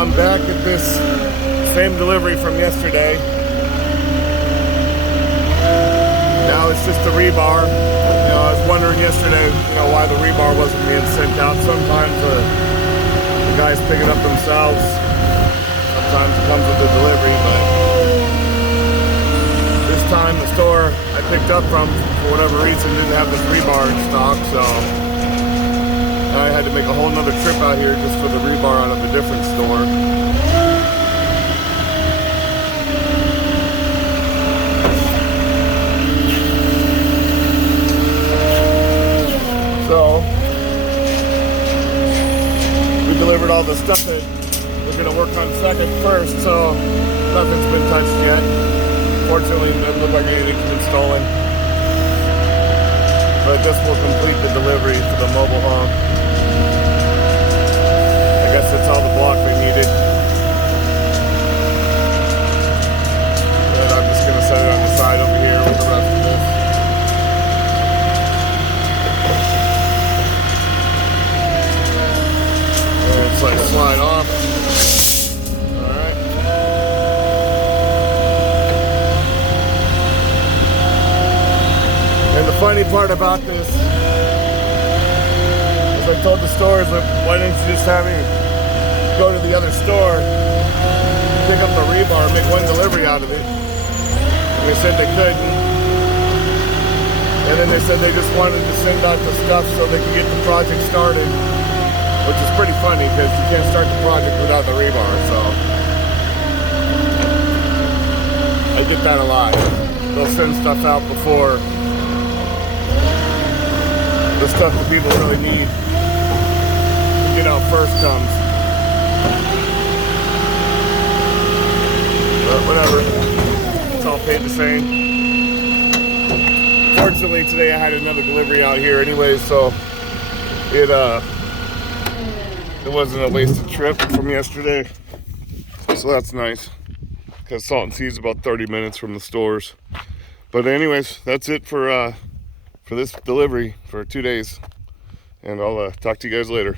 I'm back at this same delivery from yesterday. Now it's just the rebar. I was wondering yesterday, why the rebar wasn't being sent out. Sometimes the guys pick it up themselves. Sometimes it comes with the delivery, but this time the store I picked up from, for whatever reason, didn't have this rebar in stock, so I had to make a whole nother trip out here just for the rebar out of a different store. So we delivered all the stuff that we're going to work on second first, so nothing's been touched yet. Fortunately, it doesn't look like anything's been stolen. But this will complete the delivery to the mobile home. I guess that's all the block they needed. And I'm just going to set it on the side over here with the rest of this. And it's like slide off. Alright. And the funny part about this is I told the stores, why didn't you just have me go to the other store, pick up the rebar, and make one delivery out of it? And they said they couldn't. And then they said they just wanted to send out the stuff so they could get the project started, which is pretty funny because you can't start the project without the rebar, so I get that a lot. They'll send stuff out before the stuff that people really need to get out first comes. But whatever, it's all paid the same. Fortunately today I had another delivery out here anyway, so it wasn't a wasted trip from yesterday, so that's nice, because Salt and Sea is about 30 minutes from the stores. But anyways, that's it for this delivery for 2 days, and I'll talk to you guys later.